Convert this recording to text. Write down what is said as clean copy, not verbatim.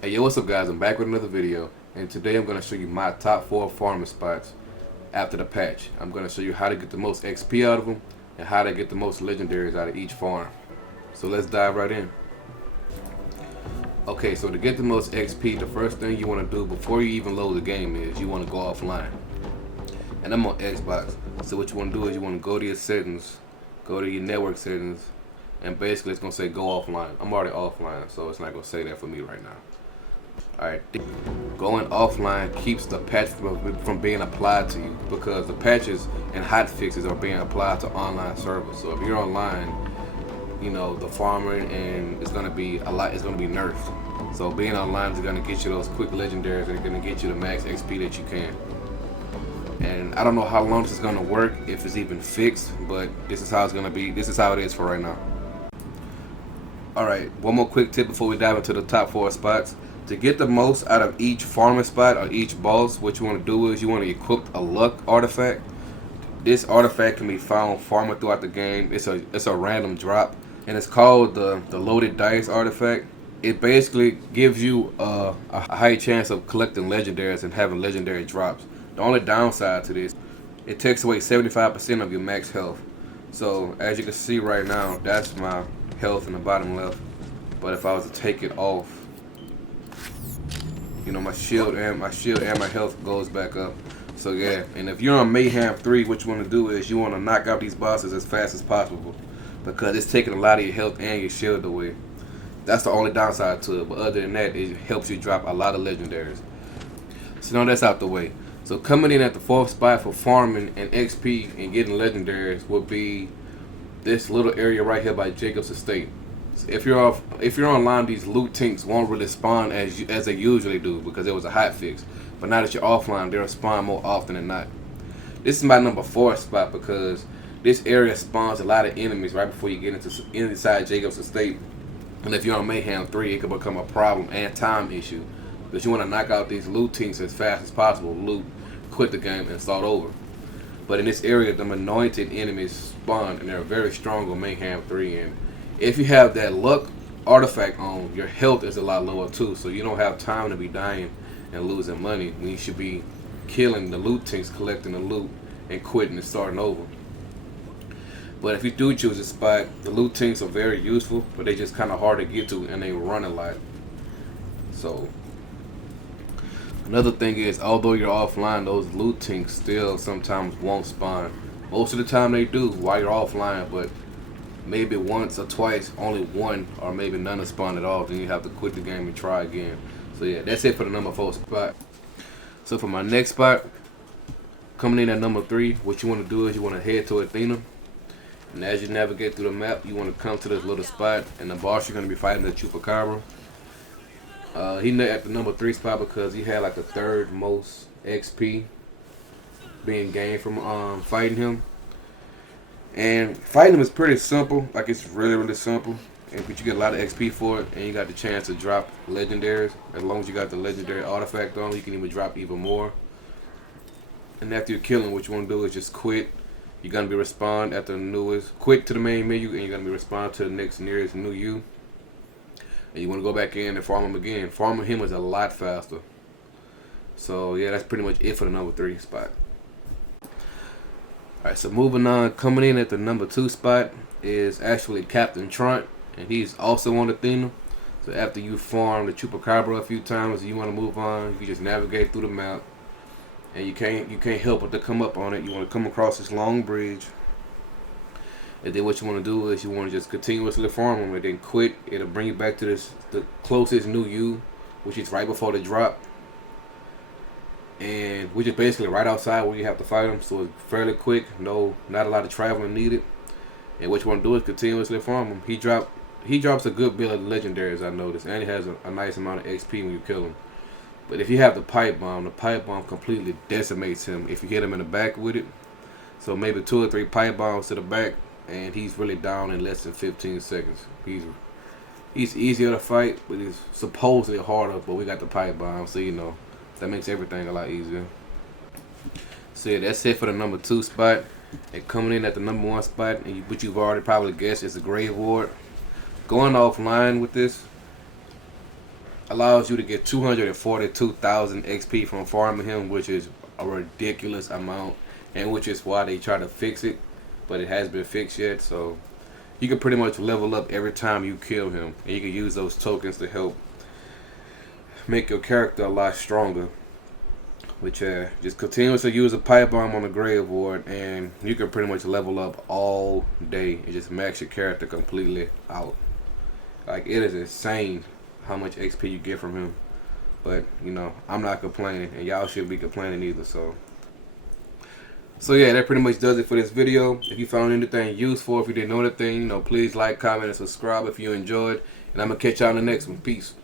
Hey yo, what's up guys? I'm back with another video, and today I'm going to show you my top 4 farming spots after the patch. I'm going to show you how to get the most XP out of them and how to get the most legendaries out of each farm. So let's dive right in. Okay, so to get the most XP, the first thing you want to do before you even load the game is you want to go offline. And I'm on Xbox, so what you want to do is you want to go to your settings, go to your network settings, and basically it's going to say go offline. I'm already offline, so it's not going to say that for me right now. Alright, going offline keeps the patch from being applied to you because the patches and hotfixes are being applied to online servers. So if you're online, you know, the farming and it's gonna be nerfed. So being online is gonna get you those quick legendaries and gonna get you the max XP that you can. And I don't know how long this is gonna work, if it's even fixed, but this is how it's gonna be. This is how it is for right now. Alright, one more quick tip before we dive into the top 4 spots. To get the most out of each farming spot or each boss, what you want to do is you want to equip a luck artifact. This artifact can be found farming throughout the game. It's a random drop, and it's called the loaded dice artifact. It basically gives you a high chance of collecting legendaries and having legendary drops. The only downside to this, it takes away 75% of your max health. So as you can see right now, that's my health in the bottom left. But if I was to take it off, you know, my shield and my health goes back up. So yeah, and if you're on Mayhem 3, what you want to do is you want to knock out these bosses as fast as possible because it's taking a lot of your health and your shield away. That's the only downside to it, but other than that, it helps you drop a lot of legendaries. So now that's out the way. So coming in at the 4th spot for farming and XP and getting legendaries would be this little area right here by Jacob's Estate. If you're online, these loot tinks won't really spawn as they usually do because it was a hot fix. But now that you're offline, they'll spawn more often than not. This is my number 4 spot because this area spawns a lot of enemies right before you get inside Jacob's Estate. And if you're on Mayhem 3, it could become a problem and time issue because you want to knock out these loot tinks as fast as possible. Loot, quit the game, and start over. But in this area, them anointed enemies spawn, and they're very strong on Mayhem 3. And if you have that luck artifact on, your health is a lot lower too, so you don't have time to be dying and losing money when you should be killing the loot tinks, collecting the loot, and quitting and starting over. But if you do choose a spot, the loot tinks are very useful, but they just kind of hard to get to and they run a lot. So another thing is, although you're offline, those loot tinks still sometimes won't spawn. Most of the time they do while you're offline, but maybe once or twice, only one or maybe none will spawn at all. Then you have to quit the game and try again. So yeah, that's it for the number 4 spot. So for my next spot, coming in at number 3, what you want to do is you want to head to Athena. And as you navigate through the map, you want to come to this little spot, and the boss you're going to be fighting, the Chupacabra. He at the number 3 spot because he had like the 3rd most XP being gained from fighting him. And fighting him is pretty simple, like it's really simple, but you get a lot of XP for it, and you got the chance to drop legendaries. As long as you got the legendary artifact on, you can even drop even more. And after you kill him, what you want to do is just quit. You're gonna be respawned at the newest, quit to the main menu, and you're gonna be respawned to the next nearest new you. And you want to go back in and farm him again. Farming him is a lot faster. So yeah, that's pretty much it for the number 3 spot. Alright, so moving on, coming in at the number 2 spot is actually Captain Trant, and he's also on Athena. So after you farm the Chupacabra a few times, you want to move on, you just navigate through the map, and you can't help but to come up on it. You want to come across this long bridge, and then what you want to do is you want to just continuously farm them and then quit. It'll bring you back to the closest new you, which is right before the drop, and which is basically right outside where you have to fight him. So it's fairly quick, not a lot of traveling needed. And what you want to do is continuously farm him. He drops a good bit of legendaries, I noticed, and he has a nice amount of XP when you kill him. But if you have the pipe bomb completely decimates him if you hit him in the back with it. So maybe 2 or 3 pipe bombs to the back, and he's really down in less than 15 seconds. He's easier to fight, but he's supposedly harder. But we got the pipe bomb, so you know that makes everything a lot easier. So yeah, that's it for the number 2 spot. And coming in at the number 1 spot, and which you've already probably guessed, is the Grave Ward. Going offline with this, allows you to get 242,000 XP from farming him, which is a ridiculous amount, and which is why they try to fix it, but it hasn't been fixed yet. So you can pretty much level up every time you kill him, and you can use those tokens to help make your character a lot stronger. Which just continuously use a pipe bomb on the grave ward, and you can pretty much level up all day and just max your character completely out. Like, it is insane how much XP you get from him. But you know, I'm not complaining, and y'all shouldn't be complaining either. So yeah, that pretty much does it for this video. If you found anything useful, if you didn't know anything, you know, please like, comment, and subscribe if you enjoyed. And I'm gonna catch y'all in the next one. Peace.